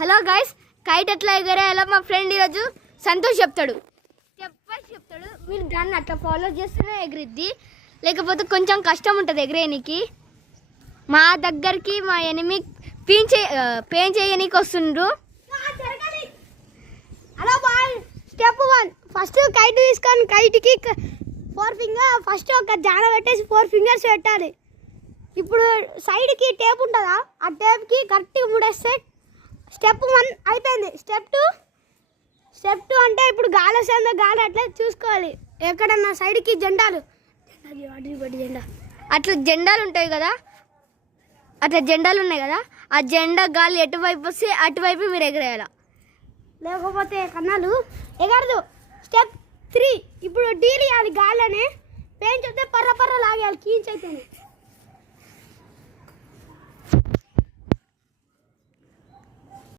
Hello guys, kite ఎట్లా ఎగరేయాలో మా friend ఈరోజు సంతోష్ చెప్తాడు. మీరు దాన్ని అట్లా ఫాలో చేస్తేనే ఎగిరిద్ది, లేకపోతే కొంచెం కష్టం ఉంటుంది ఎగిరేయనికి. మా దగ్గరికి మా ఎనిమి పెయిన్ చేయనీకి వస్తుండ్రు. Hello boy, step 1 first kite తీసుకొని కైట్కి 4 ఫింగర్ ఫస్ట్ ఒక జాన పెట్టేసి 4 ఫింగర్స్ పెట్టాలి. ఇప్పుడు సైడ్కి టేప్ ఉంటుందా, ఆ టేప్కి కరెక్ట్గా ముడేస్తే స్టెప్ 1 అయిపోయింది. స్టెప్ 2 అంటే ఇప్పుడు గాలి వస్తుందో గాలి అట్లా చూసుకోవాలి. ఎక్కడన్నా సైడ్కి జెండా అట్లా జెండాలు ఉంటాయి కదా, అట్లా జెండాలు ఉన్నాయి కదా, ఆ జెండా గాలి ఎటువైపు వస్తే అటువైపు మీరు ఎగరేయాలి, లేకపోతే కన్నాలు ఎగరదు. స్టెప్ 3 ఇప్పుడు డీల్ చేయాలి. గాలినే పెయిన్ చెప్తే పర్ర లాగేయాలి కీన్స్ అయితేనే.